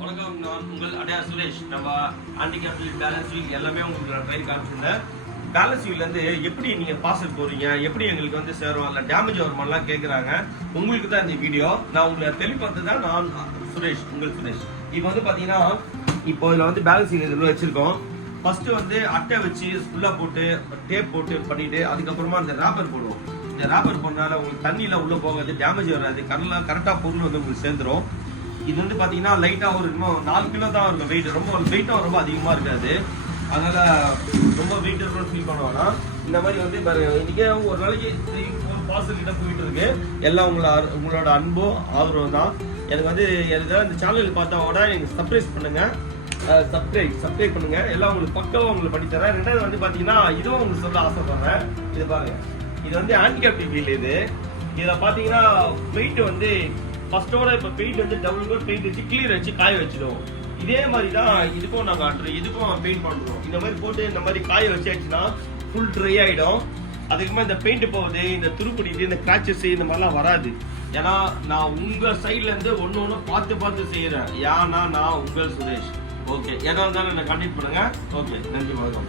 வணக்கம், நான் உங்கள் அடையார் சுரேஷ். நம்ம ஹேண்டிகேப் வீல், பேலன்ஸ் வீல் எல்லாமே உங்களுக்கு நான் ட்ரைன் காமிச்சிருந்தேன். பேலன்ஸ் வீல்லேருந்து எப்படி நீங்கள் பார்சல் போகிறீங்க, எப்படி எங்களுக்கு வந்து சேரும், இல்லை டேமேஜ் வருமானலாம் கேட்குறாங்க. உங்களுக்கு தான் இந்த வீடியோ. நான் உங்களை தெளிவாத்து தான் நான் சுரேஷ், உங்கள் சுரேஷ். இப்போ வந்து பார்த்தீங்கன்னா, இப்போ இதில் வந்து பேலன்ஸ் வீல் இதில் வச்சுருக்கோம். ஃபஸ்ட்டு வந்து அட்டை வச்சு ஃபுல்லாக போட்டு டேப் போட்டு பண்ணிவிட்டு அதுக்கப்புறமா அந்த ரேப்பர் போடுவோம். இந்த ரேப்பர் பண்ணால உங்களுக்கு தண்ணியில் உள்ளே போகாது, டேமேஜ் வராது, கரெக்டாக பொருள் வந்து உங்களுக்கு சேர்ந்துடும். இது வந்து பார்த்தீங்கன்னா லைட்டாக ஒரு இன்னும் 4 கிலோ தான் இருக்கும் வெயிட். ரொம்ப வெயிட்டும் ரொம்ப அதிகமாக இருக்காது. அதனால் ரொம்ப வெயிட் இருக்குன்னு ஃபீல் பண்ணுவாங்கன்னா இந்த மாதிரி வந்து இன்றைக்கே ஒரு நாளைக்கு 3-4 பார்சல் கிட்ட போயிட்டு இருக்கு. எல்லாம் உங்களோட அன்போ ஆதரவு தான். எனக்கு வந்து இந்த சேனல் பார்த்தா கூட நீங்கள் சப்ஸ்கிரைப் பண்ணுங்கள், சப்ஸ்கிரைப் பண்ணுங்க. எல்லாம் உங்களுக்கு பக்கவாக உங்களுக்கு பண்ணித்தரேன். ரெண்டாவது வந்து பார்த்தீங்கன்னா இதுவும் உங்களுக்கு சொல்ல ஆசைப்படுறேன். இது பாருங்க, இது வந்து ஹேண்டிகேப் வீல். இதில் பார்த்தீங்கன்னா வெயிட் வந்து ஃபர்ஸ்டோட இப்போ பெயிண்ட் வந்து டபுள் கோட் பெயிண்ட் வச்சு கிளியர் வச்சு காய வச்சிடுவோம். இதே மாதிரி தான் இதுக்கும் நாங்கள் இதுக்கும் பெயிண்ட் பண்ணுறோம். இந்த மாதிரி போட்டு இந்த மாதிரி காய வச்சாச்சுன்னா ஃபுல் ட்ரை ஆகிடும். அதுக்குமா இந்த பெயிண்ட் போகுது, இந்த துருப்பிடிது, இந்த கிராச்சஸ் இந்த மாதிரிலாம் வராது. ஏன்னா நான் உங்கள் சைட்லேருந்து ஒன்று பார்த்து செய்கிறேன். ஏன்னா நான் உங்கள் சுரேஷ். ஓகே, ஏன்னா இருந்தாலும் என்னை கான்டாக்ட் பண்ணுங்கள். ஓகே, நன்றி, வணக்கம்.